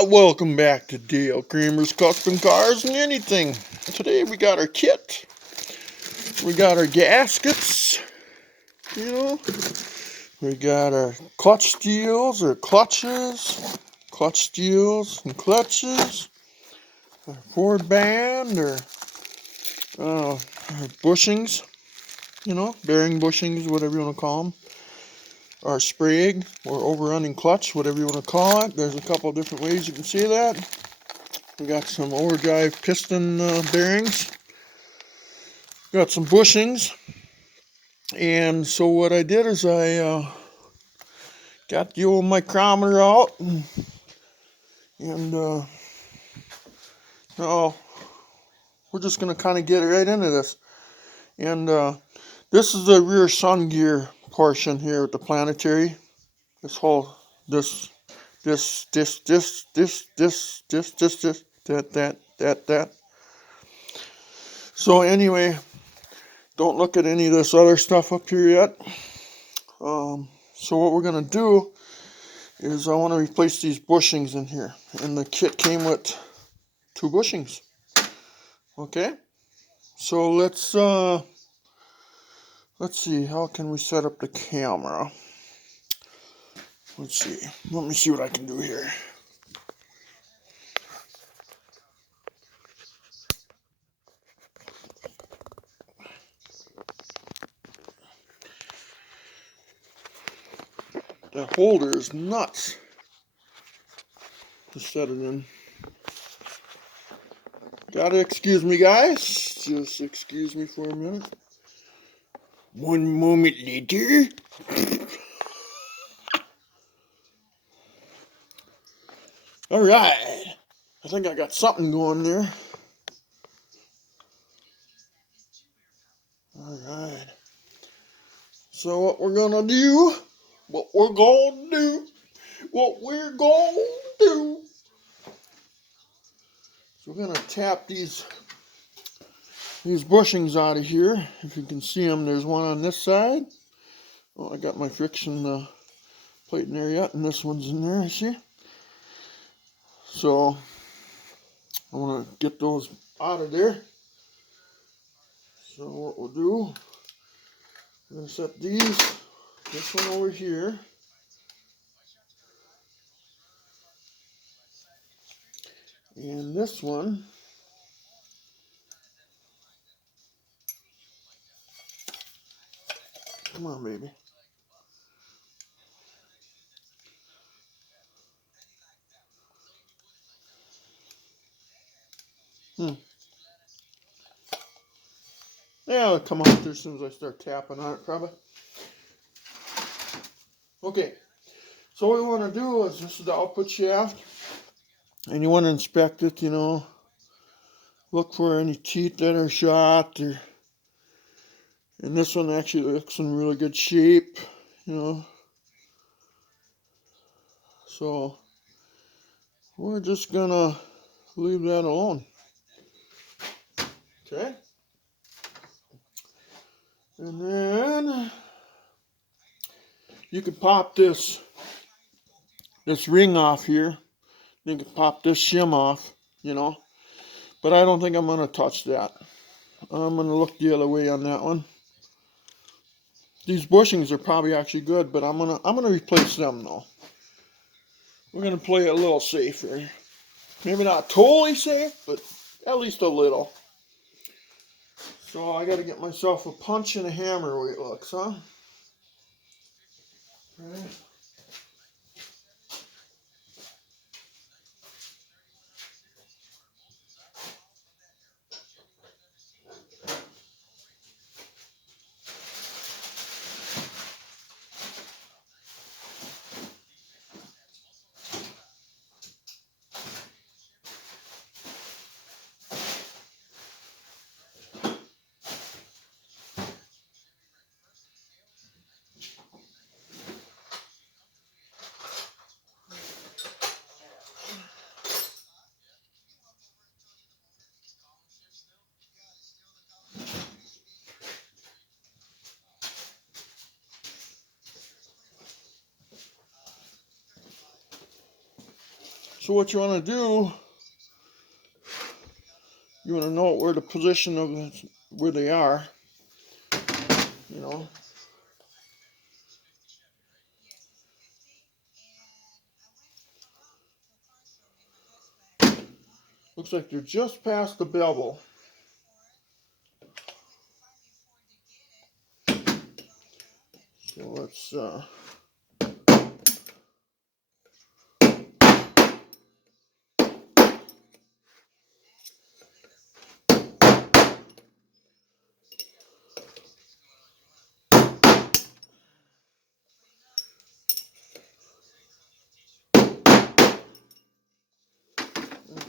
Welcome back to Dale Kramer's Custom Cars and Anything. Today we got our kit. We got our gaskets. We got our clutch steels or clutches. Clutch steels and clutches. Our Ford band or bushings. Bearing bushings, whatever you want to call them. Our sprig or overrunning clutch, whatever you want to call it. There's a couple of different ways you can see that. We got some overdrive piston bearings. Got some bushings. And so what I did is I got the old micrometer out. And now we're just going to kind of get right into this. And this is the rear sun gear portion here with the planetary. This, that. So anyway, don't look at any of this other stuff up here yet. So what we're going to do is I want to replace these bushings in here. And the kit came with 2 bushings. Okay? So let's see, how can we set up the camera? Let's see. Let me see what I can do here. The holder is nuts to set it in. Gotta excuse me, guys. Just excuse me for a minute. One moment later. Alright. I think I got something going there. Alright. So what we're gonna do, so we're gonna tap these bushings out of here. If you can see them, there's one on this side. Oh, I got my friction plate in there yet, and this one's in there, I see. So I want to get those out of there. So what we'll do, we're going to set this one over here. And this one, come on, baby. Yeah, it'll come out there as soon as I start tapping on it, probably. Okay, so what we want to do is, this is the output shaft, and you want to inspect it, look for any teeth that are shot, and this one actually looks in really good shape, so we're just gonna leave that alone. Okay, and then you can pop this ring off here. You can pop this shim off, but I don't think I'm gonna touch that. I'm gonna look the other way on that one. These bushings are probably actually good, but I'm gonna replace them though. We're gonna play it a little safer. Maybe not totally safe, but at least a little. So I gotta get myself a punch and a hammer where it looks, huh? Okay. So what you want to do, you want to know where the position of where they are, you know. Looks like they're just past the bevel. So let's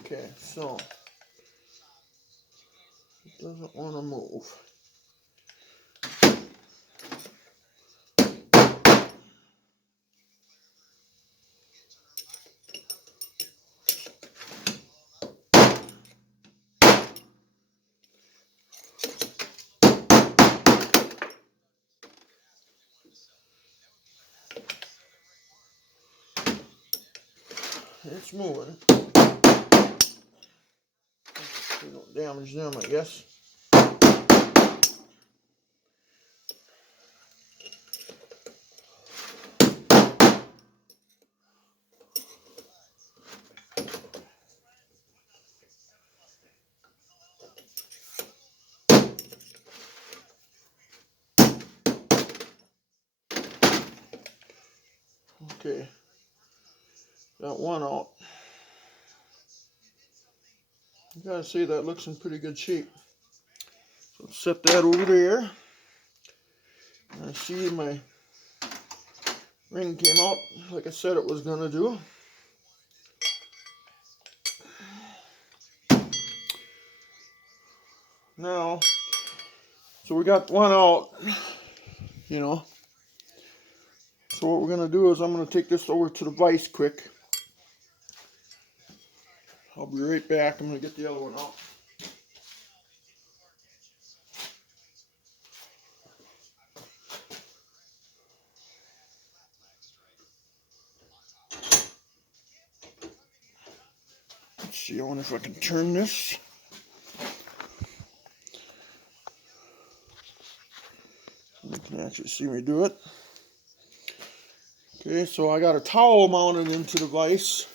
okay, so it doesn't want to move. It's moving. We don't damage them, I guess. Okay, got one out. You gotta see that looks in pretty good shape. So set that over there. I see my ring came out like I said it was gonna do. Now, so we got one out, you know. So what we're gonna do is I'm gonna take this over to the vise quick. I'll be right back. I'm gonna get the other one out. Let's see, I wonder if I can turn this. You can actually see me do it. Okay, so I got a towel mounted into the vise.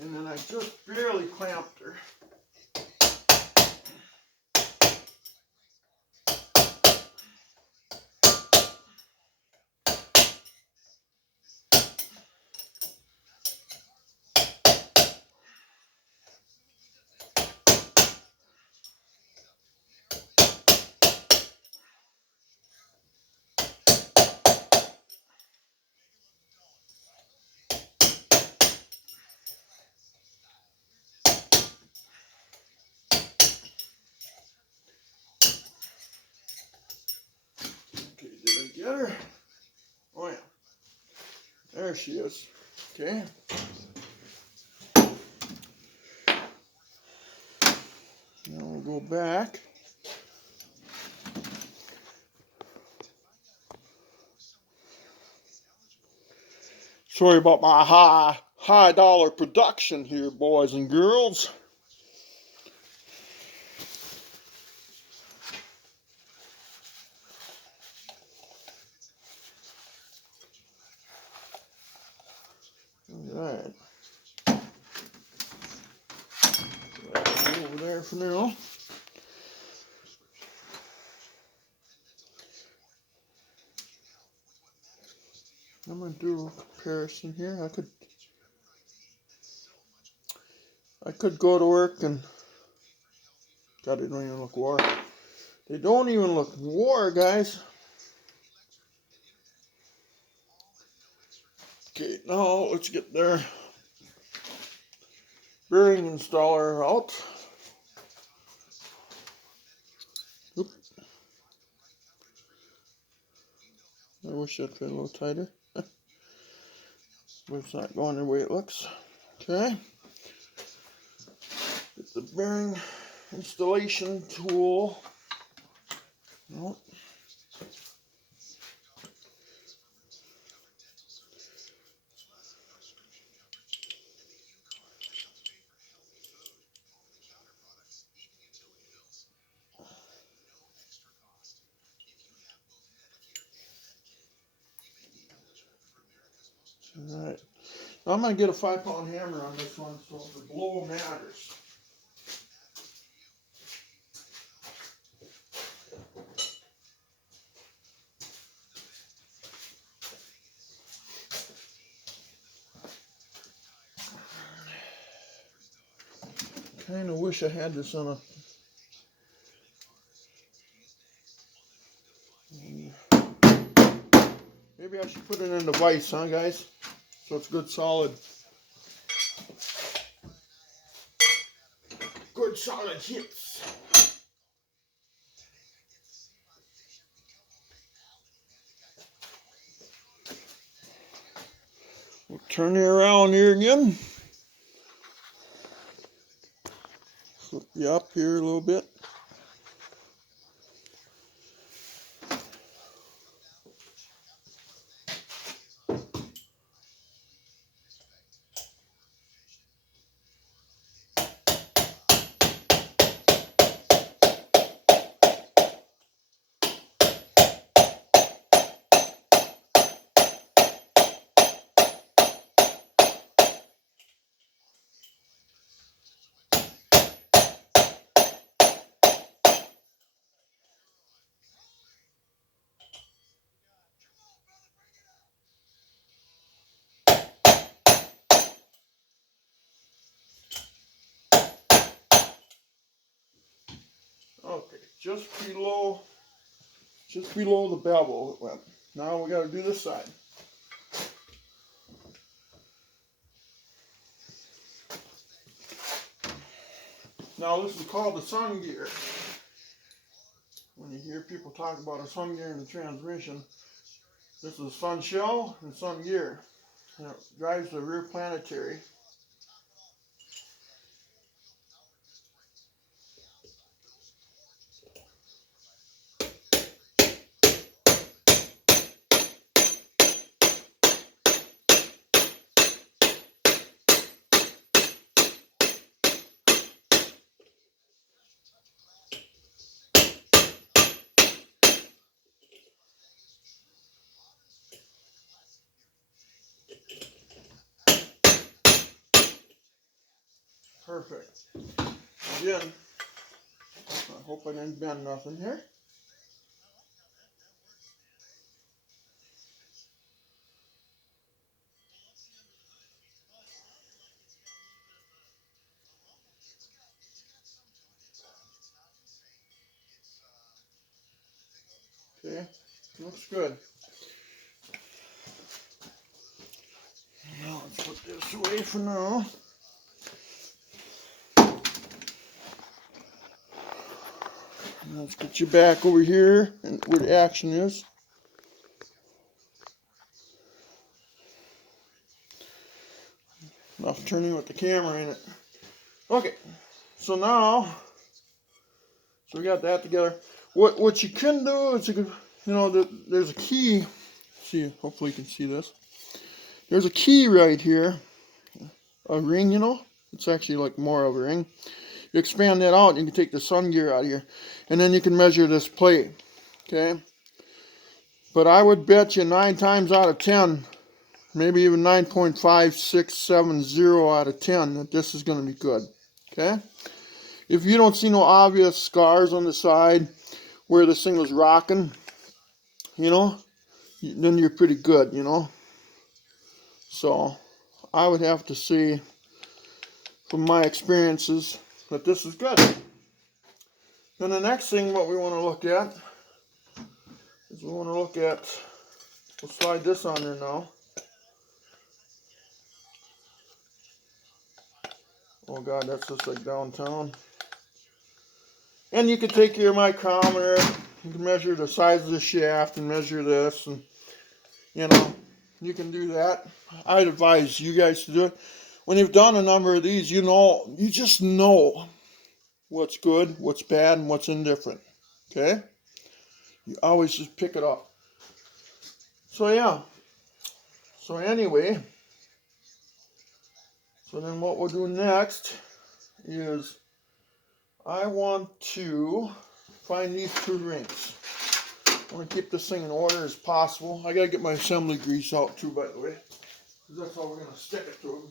And then I just barely clamped her. Okay, did I get her? Oh yeah. There she is. Okay. Now we'll go back. Sorry about my high dollar production here, boys and girls. Alright. Over there for now. I'm gonna do a comparison here. I could go to work and God, they don't even look war. They don't even look war, guys. Okay, now let's get their bearing installer out. Oop. I wish that fit a little tighter. But it's not going the way it looks. Okay. Get the bearing installation tool. Nope. I'm going to get a 5-pound hammer on this one so the blow matters. Kind of wish I had this on a... Maybe I should put it in the vise, huh, guys? So it's good solid. Good solid hits. We'll turn it around here again. Flip you up here a little bit. Okay, just below the bevel it went. Now we got to do this side. Now this is called the sun gear. When you hear people talk about a sun gear in the transmission, this is a sun shell and sun gear. And it drives the rear planetary. Perfect. Again, I hope I didn't bend nothing here. Okay, looks good. Now let's put this away for now. Let's get you back over here and where the action is. Enough turning with the camera in it. Okay, so now, so we got that together. What you can do is, there's a key. See, hopefully you can see this. There's a key right here, a ring, It's actually like more of a ring. You expand that out, you can take the sun gear out of here, and then you can measure this plate, okay? But I would bet you 9 times out of 10, maybe even 9.5670 out of 10, that this is going to be good, okay? If you don't see no obvious scars on the side where this thing was rocking, then you're pretty good, So I would have to say, from my experiences, that this is good. Then the next thing what we want to look at is we'll slide this on there now. Oh God, that's just like downtown. And you can take your micrometer, you can measure the size of the shaft and measure this, and you can do that. I'd advise you guys to do it. When you've done a number of these, you just know what's good, what's bad, and what's indifferent. Okay? You always just pick it up. So yeah. So anyway, so then what we'll do next is I want to find these 2 rings. I want to keep this thing in order as possible. I got to get my assembly grease out too, by the way. because that's how we're going to stick it to them.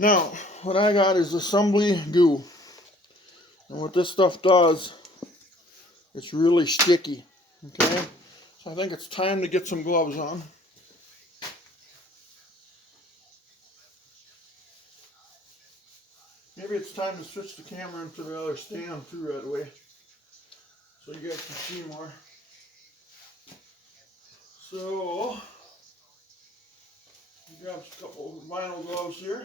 Now, what I got is assembly glue. And what this stuff does, it's really sticky. Okay? So I think it's time to get some gloves on. Maybe it's time to switch the camera into the other stand too right away, so you guys can see more. So, grab a couple vinyl gloves here.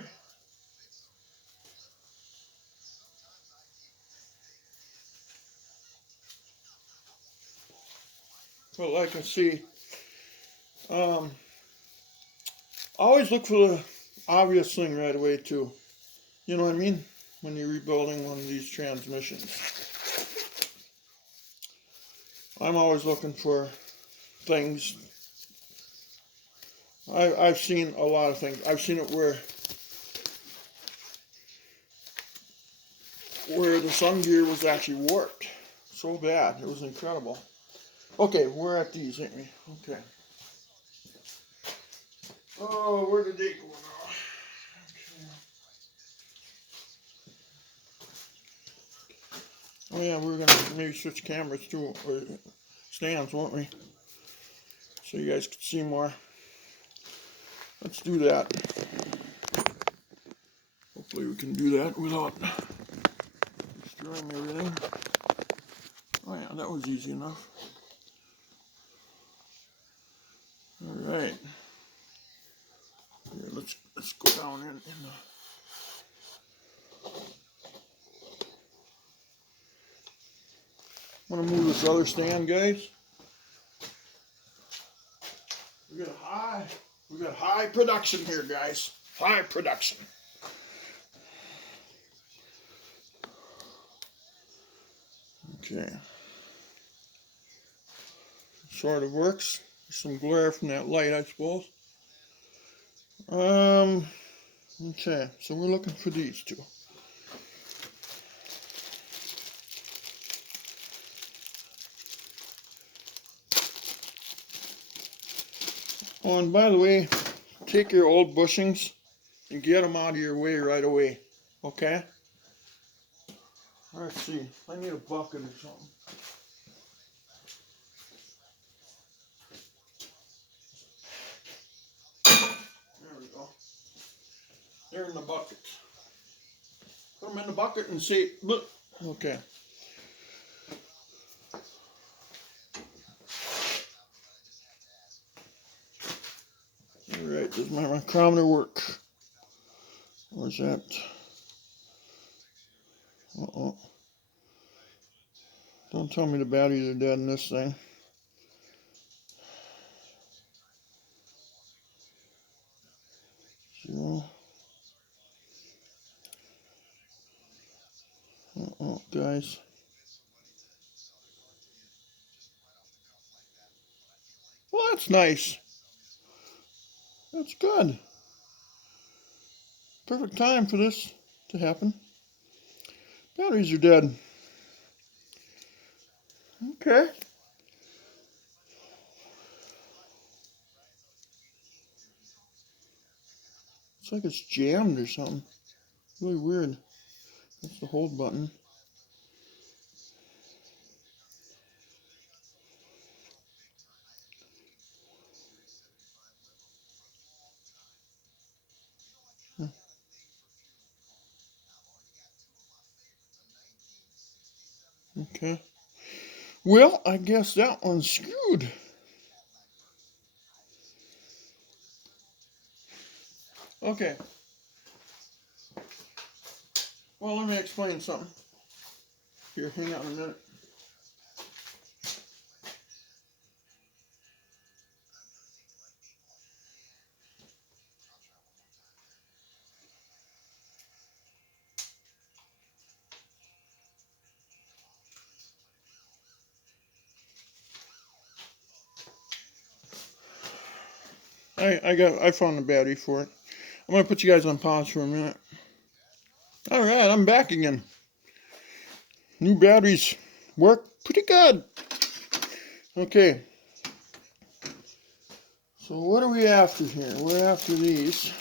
But like I see, always look for the obvious thing right away too. You know what I mean? When you're rebuilding one of these transmissions. I'm always looking for things. I've seen a lot of things. I've seen it where the sun gear was actually warped. So bad. It was incredible. Okay, we're at these, ain't we? Okay. Oh, where did they go now? Okay. Oh yeah, we were gonna maybe switch cameras too, or stands, won't we? So you guys could see more. Let's do that. Hopefully we can do that without destroying everything. Oh yeah, that was easy enough. All right. Here, let's go down in the. Want to move this other stand, guys? We got high production here, guys. High production. Okay. Sort of works. There's some glare from that light, I suppose. Okay, so we're looking for these two. Oh, and by the way, take your old bushings and get them out of your way right away. Okay? Let's see. I need a bucket or something. There we go. They're in the bucket. Put them in the bucket and see. Look. Okay. Alright, does my micrometer work? Where's that? Uh-oh. Don't tell me the batteries are dead in this thing. Zero. Uh-oh, guys. Well, that's nice. That's good. Perfect time for this to happen. Batteries are dead. Okay. It's like it's jammed or something. Really weird. That's the hold button. Okay. Well, I guess that one's screwed. Okay. Well, let me explain something. Here, hang on a minute. I found the battery for it. I'm gonna put you guys on pause for a minute. All right, I'm back again. New batteries work pretty good. Okay. So what are we after here? We're after these.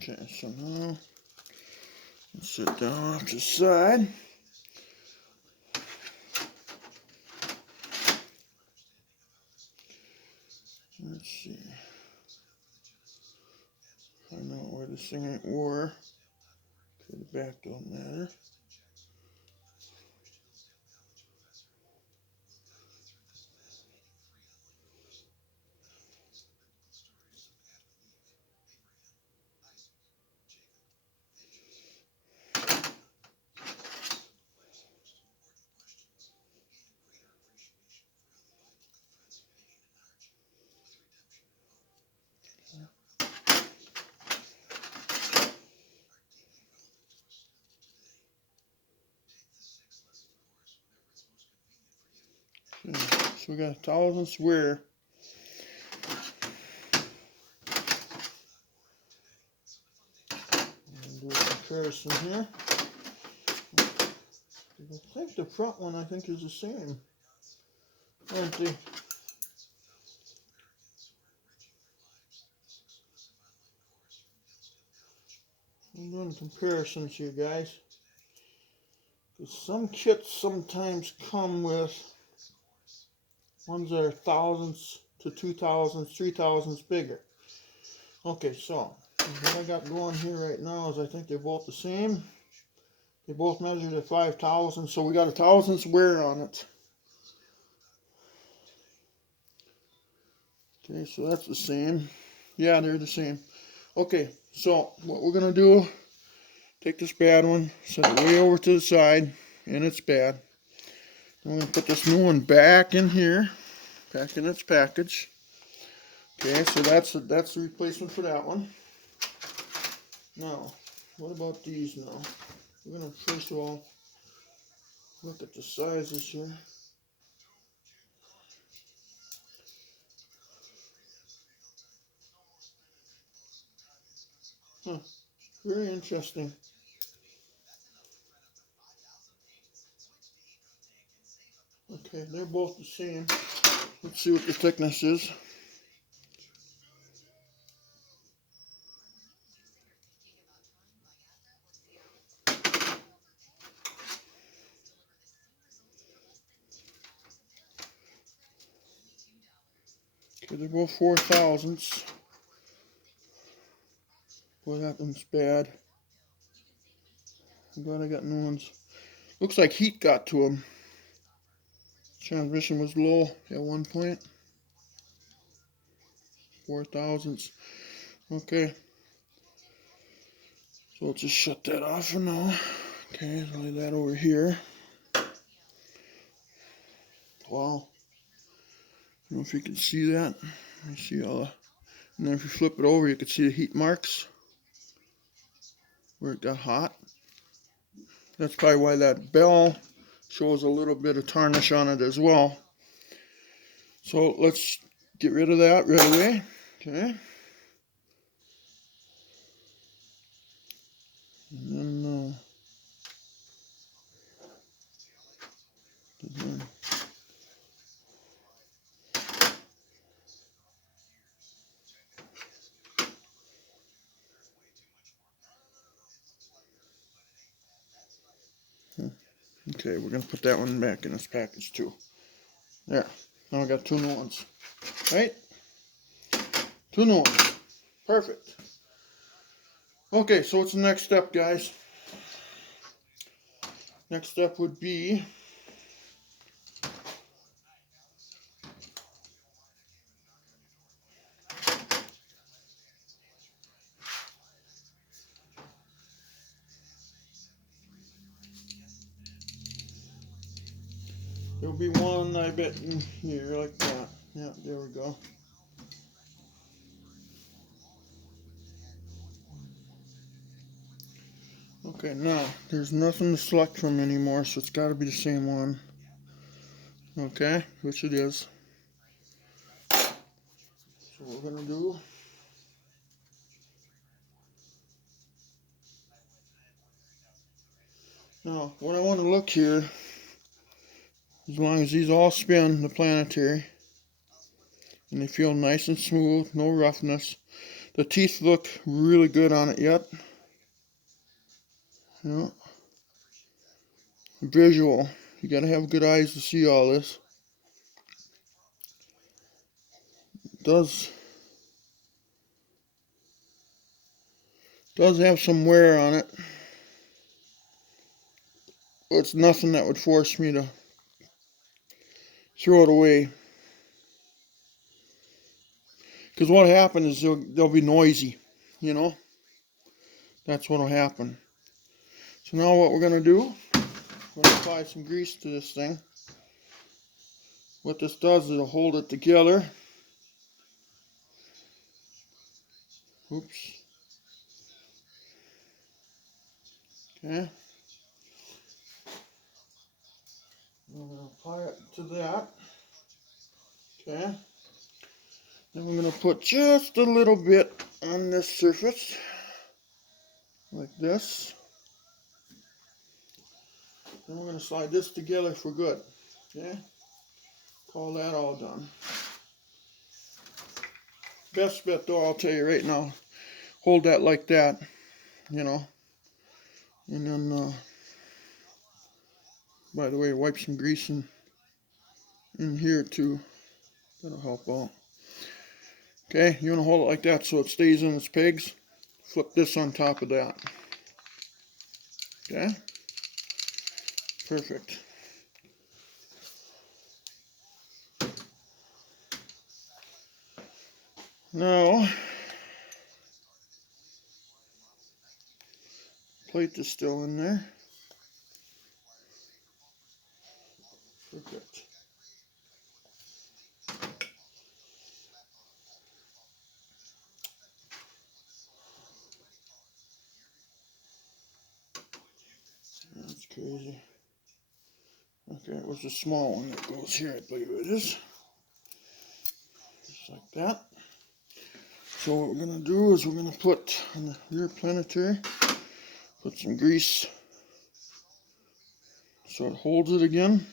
Okay, so now let's sit down off to the side. Let's see. I know where this thing ain't wore. Okay, the back don't matter. Okay, so we got 1,000 square. Do a comparison here. I think the front one is the same, aren't they? I'm doing comparisons here, guys. Because some kits sometimes come with ones that are thousands to 2,000s, 3,000s bigger. Okay, so what I got going here right now is I think they're both the same. They both measured at 5,000, so we got 1,000 wear on it. Okay, so that's the same. Yeah, they're the same. Okay, so what we're gonna do, take this bad one, set it way over to the side, and it's bad. I'm gonna put this new one back in here, back in its package. Okay, so that's the replacement for that one. Now, what about these now? We're gonna first of all look at the sizes here. Huh, very interesting. Okay, they're both the same. Let's see what the thickness is. Okay, they're both 4,000s. Boy, that one's bad. I'm glad I got new ones. Looks like heat got to them. Transmission was low at one point. 4,000s. Okay. So let's just shut that off for now. Okay, lay that over here. Wow. I don't know if you can see that. You see all the, and then if you flip it over, you can see the heat marks where it got hot. That's probably why that bell shows a little bit of tarnish on it as well. So let's get rid of that right away. Okay. And then okay, we're gonna put that one back in this package too. There. Now I got two new ones. Right? Two new ones. Perfect. Okay, so what's the next step, guys? Next step would be There'll be one, I bet, in here like that. Yeah, there we go. Okay, now there's nothing to select from anymore, so it's got to be the same one. Okay, which it is. So what we're gonna do. Now, what I want to look here, as long as these all spin the planetary, and they feel nice and smooth, no roughness. The teeth look really good on it yet. Yeah. Visual. You gotta have good eyes to see all this. It does have some wear on it. But it's nothing that would force me to throw it away. Because what happens is they'll be noisy, you know. That's what'll happen. So now what we're gonna do, we're gonna apply some grease to this thing. What this does is it'll hold it together. Oops. Okay. I'm gonna apply it to that. Okay. Then we're gonna put just a little bit on this surface, like this. Then we're going to slide this together for good. Okay? Call that all done. Best bet though, I'll tell you right now, hold that like that, you know. And then, by the way, wipe some grease in here too. That'll help out. Okay, you want to hold it like that so it stays in its pegs. Flip this on top of that. Okay? Perfect. Now, plate is still in there. Perfect. That's crazy. Okay, it was a small one that goes here, I believe it is. Just like that. So what we're going to do is we're going to put on the rear planetary, put some grease so it holds it again.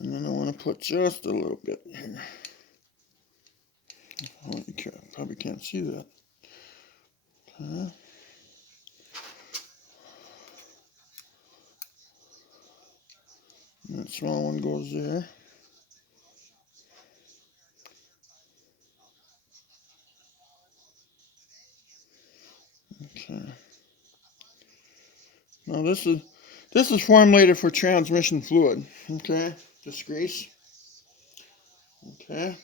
And then I want to put just a little bit here. Oh, you probably can't see that. Okay. And that small one goes there. Okay. Now this is formulated for transmission fluid. Okay, this grease. Okay.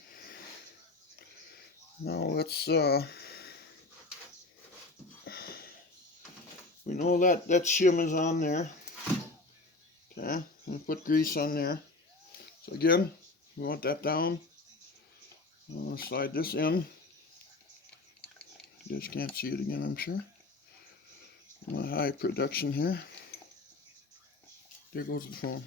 Now let's we know that shim is on there. Okay, we put grease on there. So again, we want that down. I'm going to slide this in. You guys can't see it again, I'm sure. My high production here. There goes the phone.